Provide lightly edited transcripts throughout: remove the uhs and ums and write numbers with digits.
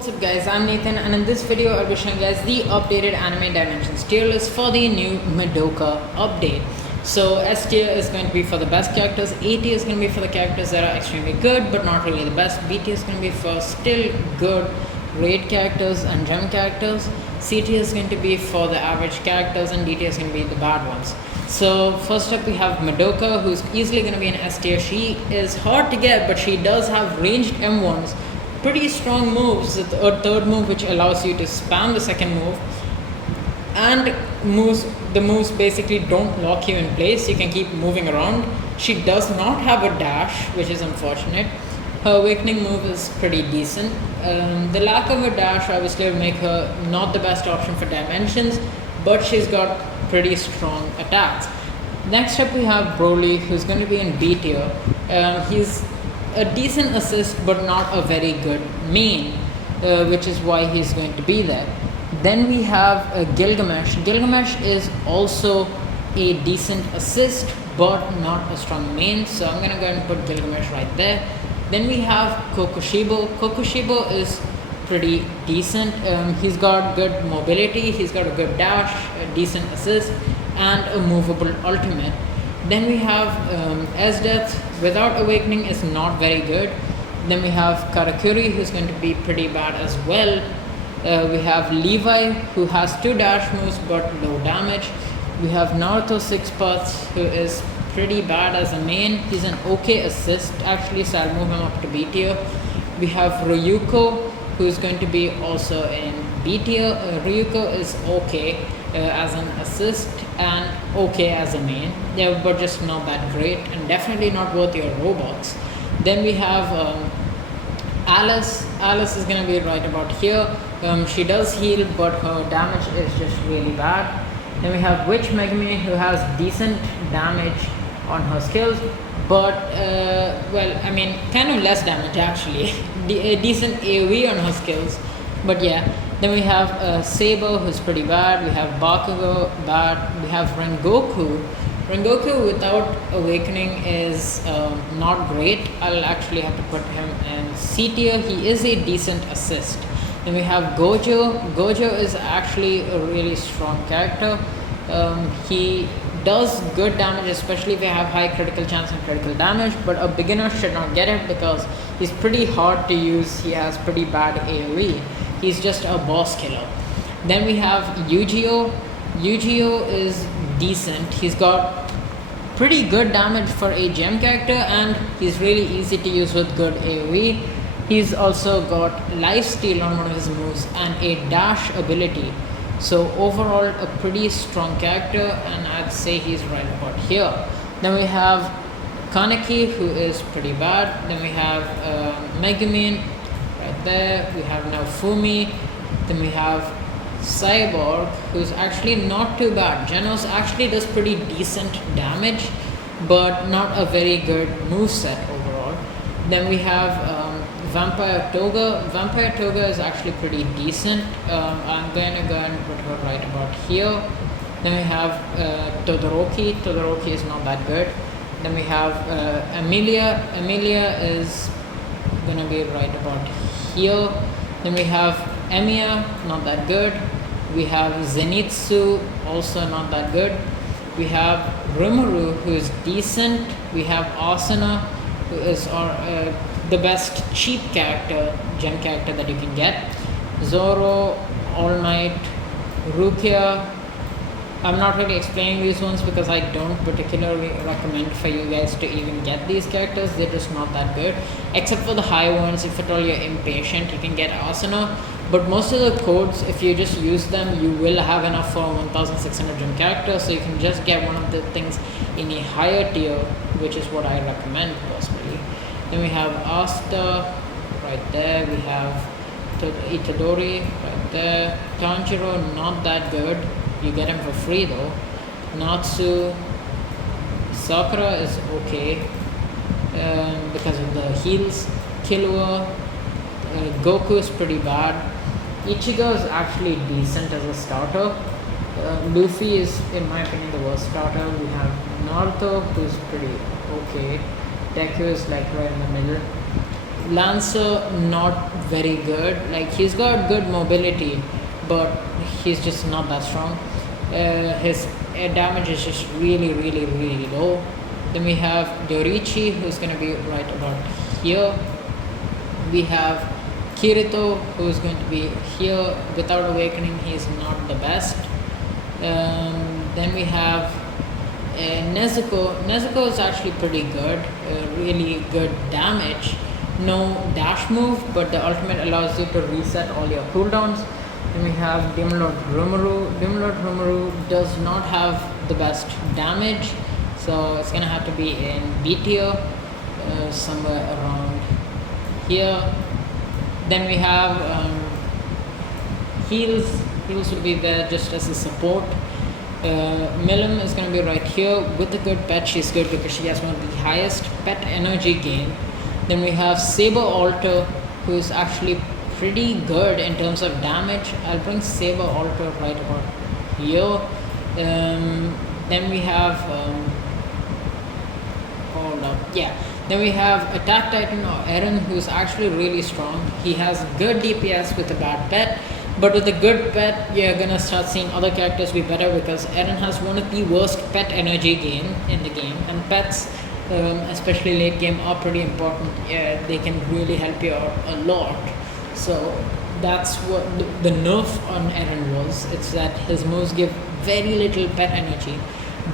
What's up guys, I'm Nathan and in this video I'll be showing you guys the updated anime dimensions tier list for the new MADOKA update. So S tier is going to be for the best characters, A tier is going to be for the characters that are extremely good but not really the best, B tier is going to be for still good raid characters and gem characters, C tier is going to be for the average characters, and D tier is going to be the bad ones. So first up we have MADOKA, who's easily going to be an S tier. She is hard to get but she does have ranged M1s, pretty strong moves, a third move which allows you to spam the second move, and the moves basically don't lock you in place, you can keep moving around. She does not have a dash, which is unfortunate. Her awakening move is pretty decent. The lack of a dash obviously will make her not the best option for dimensions, but she's got pretty strong attacks. Next up we have Broly, who's going to be in B tier. He's a decent assist but not a very good main, which is why he's going to be there. Then we have Gilgamesh. Gilgamesh is also a decent assist but not a strong main, so I'm gonna go ahead and put Gilgamesh right there. Then we have Kokushibo. Kokushibo is pretty decent. He's got good mobility, he's got a good dash, a decent assist, and a movable ultimate. Then we have Esdeath without awakening is not very good. Then we have Karakuri, who's going to be pretty bad as well. We have Levi, who has 2 dash moves but low damage. We have Naruto 6 Paths, who is pretty bad as a main. He's an okay assist actually, so I'll move him up to B tier. We have Ryuko, who is going to be also in B tier. Ryuko is okay as an assist and okay as a main, yeah, but just not that great and definitely not worth your Roblox. Then we have Alice. Alice is going to be right about here. She does heal but her damage is just really bad. Then we have Witch Megumi, who has decent damage on her skills, but well, I mean kind of less damage actually. A decent AoE on her skills, but yeah. Then we have Saber, who's pretty bad. We have Bakugo, bad. We have Rengoku. Rengoku without awakening is not great. I'll actually have to put him in C tier. He is a decent assist. Then we have Gojo. Gojo is actually a really strong character. He does good damage, especially if you have high critical chance and critical damage, but a beginner should not get it because he's pretty hard to use. He has pretty bad AoE. He's just a boss killer. Then we have Yu-Gi-Oh. Yu-Gi-Oh is decent. He's got pretty good damage for a gem character and he's really easy to use with good AoE. He's also got lifesteal on one of his moves and a dash ability. So overall a pretty strong character, and I'd say he's right about here. Then we have Kaneki, who is pretty bad. Then we have Megumin right there. We have now Fumi. Then we have Cyborg, who's actually not too bad. Genos actually does pretty decent damage but not a very good moveset overall. Then we have Vampire Toga. Vampire Toga is actually pretty decent. I'm going to go and put her right about here. Then we have Todoroki. Todoroki is not that good. Then we have Amelia. Amelia is going to be right about here. Then we have Emiya, not that good. We have Zenitsu, also not that good. We have Rimuru, who is decent. We have Asuna, who is the best cheap character, gem character that you can get. Zoro, All Might, Rukia. I'm not really explaining these ones because I don't particularly recommend for you guys to even get these characters. They're just not that good. Except for the high ones, if at all you're impatient, you can get Asuna. But most of the codes, if you just use them, you will have enough for 1600 gem characters. So you can just get one of the things in a higher tier, which is what I recommend personally. Then we have Asta right there. We have Itadori right there. Tanjiro, not that good. You get him for free though. Natsu. Sakura is okay because of the heals. Killua. Goku is pretty bad. Ichigo is actually decent as a starter. Luffy is, in my opinion, the worst starter. We have Naruto, who's pretty okay. Deku is like right in the middle. Lancer not very good. Like he's got good mobility, but he's just not that strong. His damage is just really low. Then we have Dorichi, who's going to be right about here. We have Kirito, who's going to be here. Without awakening, he's not the best. Then we have Nezuko. Nezuko is actually pretty good, really good damage. No dash move, but the ultimate allows you to reset all your cooldowns. Then we have Demon Lord Rimuru. Demon Lord Rimuru does not have the best damage, so it's gonna have to be in B tier, somewhere around here. Then we have heals. Heals will be there just as a support. Milim is going to be right here with a good pet. She's good because she has one of the highest pet energy gain. Then we have Saber Alter, who is actually pretty good in terms of damage. I'll bring Saber Alter right about here. Then we have hold up, yeah. Then we have Attack Titan or Eren, who's actually really strong. He has good DPS with a bad pet. But with a good pet, you're gonna start seeing other characters be better because Eren has one of the worst pet energy gain in the game, and pets, especially late game, are pretty important. Yeah, they can really help you out a lot. So that's what the nerf on Eren was. It's that his moves give very little pet energy,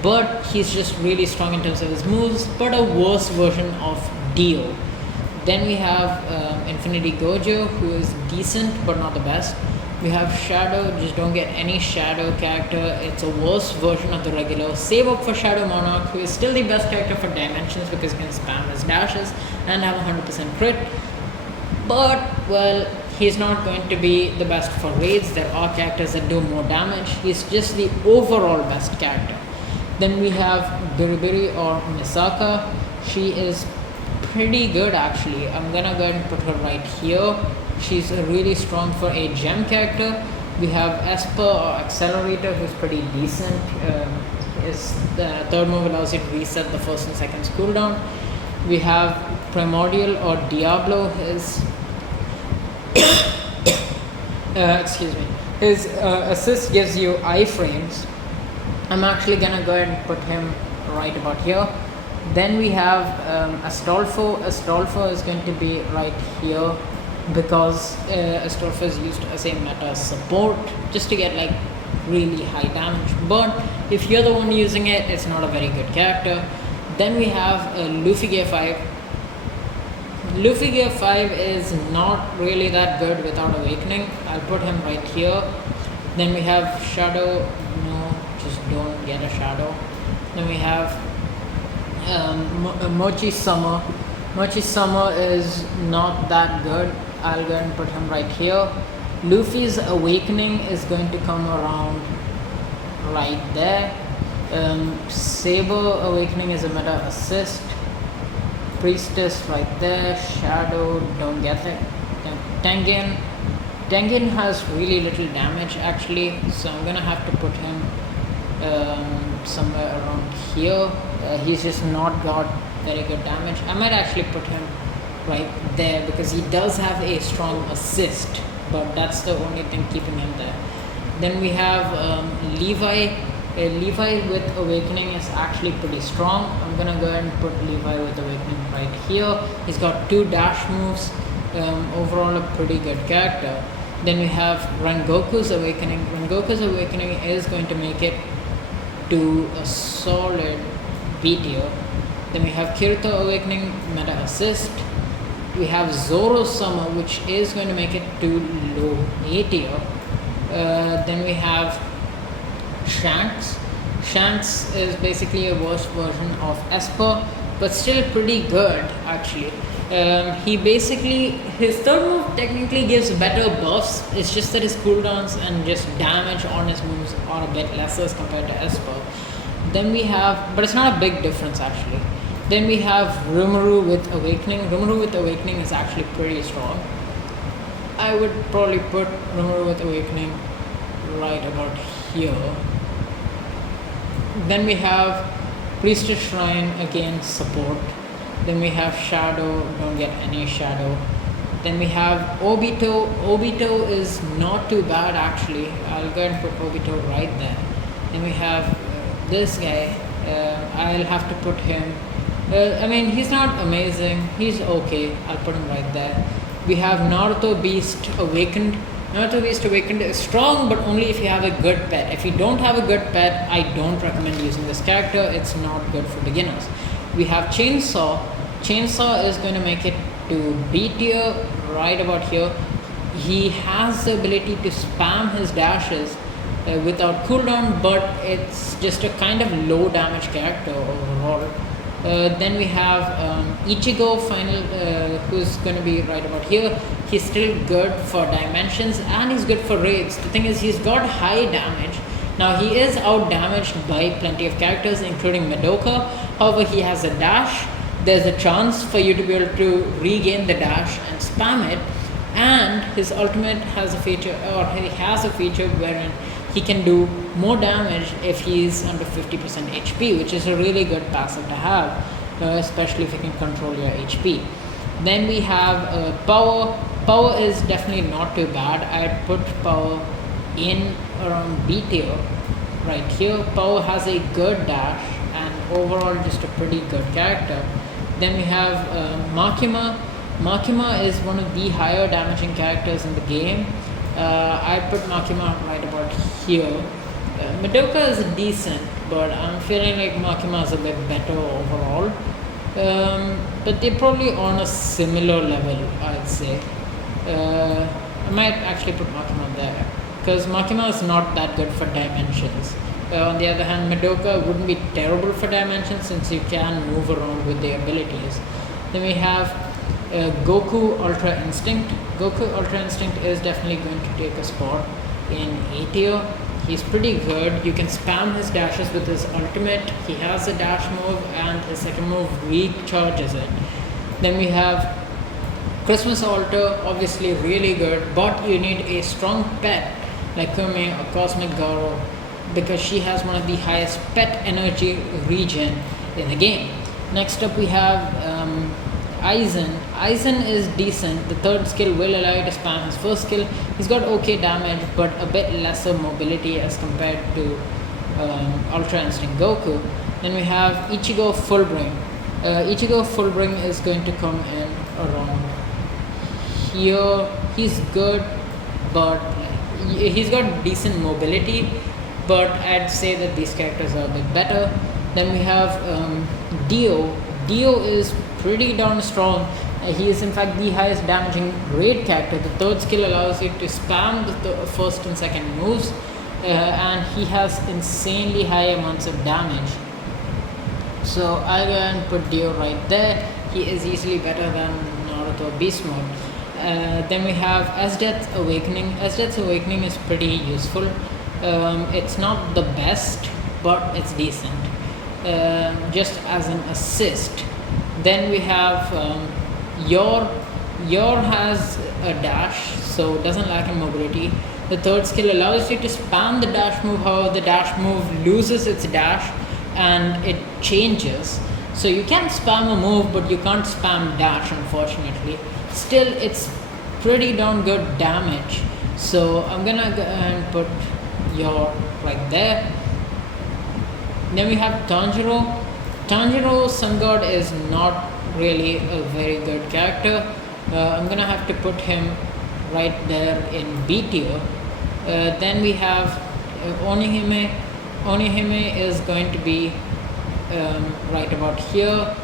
but he's just really strong in terms of his moves, but a worse version of Dio. Then we have Infinity Gojo, who is decent but not the best. We have Shadow, just don't get any Shadow character. It's a worse version of the regular. Save up for Shadow Monarch, who is still the best character for Dimensions because he can spam his dashes and have 100% crit. But, well, he's not going to be the best for raids. There are characters that do more damage. He's just the overall best character. Then we have Biribiri or Misaka. She is pretty good actually. I'm gonna go ahead and put her right here. She's really strong for a gem character. We have Esper or Accelerator, who's pretty decent. His third move allows you to reset the first and second cooldown. We have Primordial or Diablo. His excuse me. His assist gives you iframes. I'm actually gonna go ahead and put him right about here. Then we have Astolfo. Astolfo is going to be right here because Astolfo is used as a meta support just to get like really high damage. But if you're the one using it, it's not a very good character. Then we have Luffy Gear 5. Luffy Gear 5 is not really that good without awakening. I'll put him right here. Then we have Shadow. No, just don't get a Shadow. Then we have Mochi Summer. Mochi Summer is not that good. I'll go and put him right here. Luffy's awakening is going to come around right there. Saber awakening is a meta assist. Priestess right there. Shadow, don't get it. Tengen. Tengen has really little damage actually, so I'm gonna have to put him somewhere around here. He's just not got very good damage. I might actually put him right there because he does have a strong assist, but that's the only thing keeping him there. Then we have Levi. Levi with awakening is actually pretty strong. I'm gonna go ahead and put Levi with awakening right here. He's got 2 dash moves. Overall a pretty good character. Then we have Rengoku's awakening. Rengoku's awakening is going to make it to a solid B tier. Then we have Kirito awakening, meta assist. We have Zoro's summer, which is going to make it to low A tier. Then we have Shanks. Shanks is basically a worse version of Esper, but still pretty good actually. He basically, his third move technically gives better buffs. It's just that his cooldowns and just damage on his moves are a bit lesser as compared to Esper. Then we have, but it's not a big difference actually. Then we have Rimuru with awakening. Rimuru with awakening is actually pretty strong. I would probably put Rimuru with awakening right about here. Then we have Priestess Shrine, again support. Then we have Shadow, don't get any Shadow. Then we have Obito. Obito is not too bad actually. I'll go and put Obito right there. Then we have this guy. I'll have to put him. I mean, he's not amazing. He's okay. I'll put him right there. We have Naruto Beast Awakened. Naruto Beast Awakened is strong, but only if you have a good pet. If you don't have a good pet, I don't recommend using this character. It's not good for beginners. We have Chainsaw. Chainsaw is going to make it to B tier right about here. He has the ability to spam his dashes without cooldown, but it's just a kind of low damage character overall. Then we have Ichigo final, who's going to be right about here. He's still good for dimensions and he's good for raids. The thing is, he's got high damage. Now he is out damaged by plenty of characters including Madoka. However, he has a dash. There's a chance for you to be able to regain the dash and spam it, and his ultimate has a feature, or he has a feature wherein he can do more damage if he's under 50% HP, which is a really good passive to have, especially if you can control your HP. Then we have Power. Power is definitely not too bad. I'd put Power in around B tier right here. Power has a good dash and overall just a pretty good character. Then we have Makima. Makima is one of the higher damaging characters in the game. I put Makima right about here. Madoka is decent, but I'm feeling like Makima is a bit better overall. But they're probably on a similar level, I'd say. I might actually put Makima there, because Makima is not that good for dimensions. On the other hand, Madoka wouldn't be terrible for dimensions since you can move around with the abilities. Then we have Goku Ultra Instinct. Goku Ultra Instinct is definitely going to take a spot in A tier. He's pretty good. You can spam his dashes with his ultimate. He has a dash move and his second move recharges it. Then we have Christmas Altar, obviously really good, but you need a strong pet like Kume or Cosmic Garo, because she has one of the highest pet energy regen in the game. Next up we have Aizen. Aizen is decent. The third skill will allow you to spam his first skill. He's got okay damage, but a bit lesser mobility as compared to Ultra Instinct Goku. Then we have Ichigo Fullbring. Ichigo Fullbring is going to come in around here. He's good, but he's got decent mobility, but I'd say that these characters are a bit better. Then we have Dio. Dio is pretty darn strong. He is in fact the highest damaging raid character. The third skill allows you to spam the first and second moves, and he has insanely high amounts of damage. So I'll go and put Dio right there. He is easily better than Naruto Beast Mode. Then we have Asdeath's Awakening. Asdeath's Awakening is pretty useful. It's not the best, but it's decent, just as an assist. Then we have Yor has a dash, so doesn't lack in mobility. The third skill allows you to spam the dash move, however the dash move loses its dash and it changes. So you can spam a move, but you can't spam dash, unfortunately. Still, it's pretty darn good damage. So I'm gonna go and put Yor right there. Then we have Tanjiro. Tanjiro Sun God is not really a very good character. I'm gonna have to put him right there in B tier. Then we have Onihime. Onihime is going to be right about here.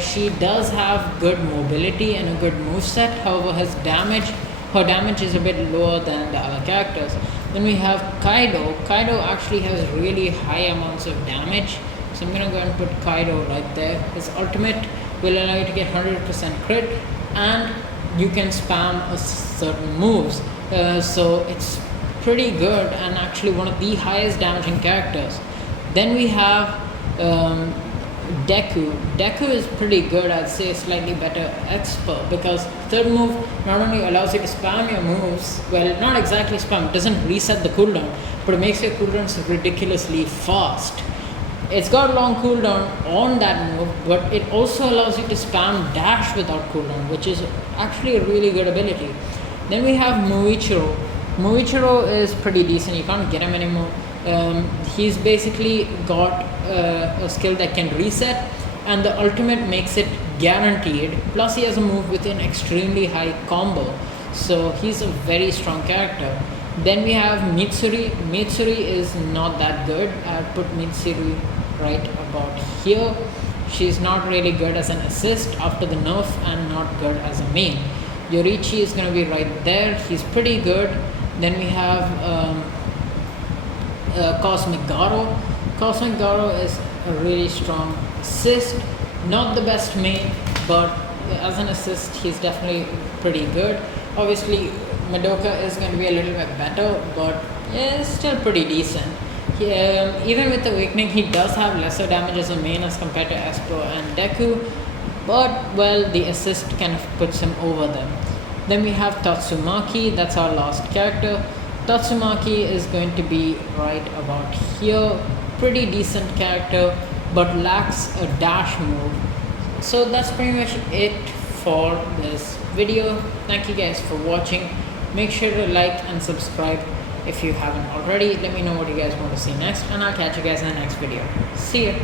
She does have good mobility and a good moveset, however her damage is a bit lower than the other characters. Then we have Kaido. Kaido actually has really high amounts of damage, so I'm gonna go and put Kaido right there. His ultimate will allow you to get 100% crit, and you can spam certain moves. So it's pretty good and actually one of the highest damaging characters. Then we have Deku. Deku is pretty good, I'd say slightly better expert, because third move not only allows you to spam your moves, well, not exactly spam, it doesn't reset the cooldown, but it makes your cooldowns ridiculously fast. It's got long cooldown on that move, but it also allows you to spam dash without cooldown, which is actually a really good ability. Then we have Muichiro. Muichiro is pretty decent. You can't get him anymore. He's basically got a skill that can reset, and the ultimate makes it guaranteed. Plus he has a move with an extremely high combo, so he's a very strong character. Then we have Mitsuri. Mitsuri is not that good. I'll put Mitsuri right about here. She's not really good as an assist after the nerf, and not good as a main. Yorichi is going to be right there. He's pretty good. Then we have Cosmic Garo. Cosmic Garo is a really strong assist. Not the best main, but as an assist, he's definitely pretty good. Obviously, Madoka is going to be a little bit better, but yeah, still pretty decent. Even with the Awakening, he does have lesser damage as a main as compared to Espo and Deku, but well, the assist kind of puts him over them. Then we have Tatsumaki. That's our last character. Tatsumaki is going to be right about here. Pretty decent character, but lacks a dash move. So that's pretty much it for this video. Thank you guys for watching. Make sure to like and subscribe if you haven't already. Let me know what you guys want to see next, and I'll catch you guys in the next video. See ya.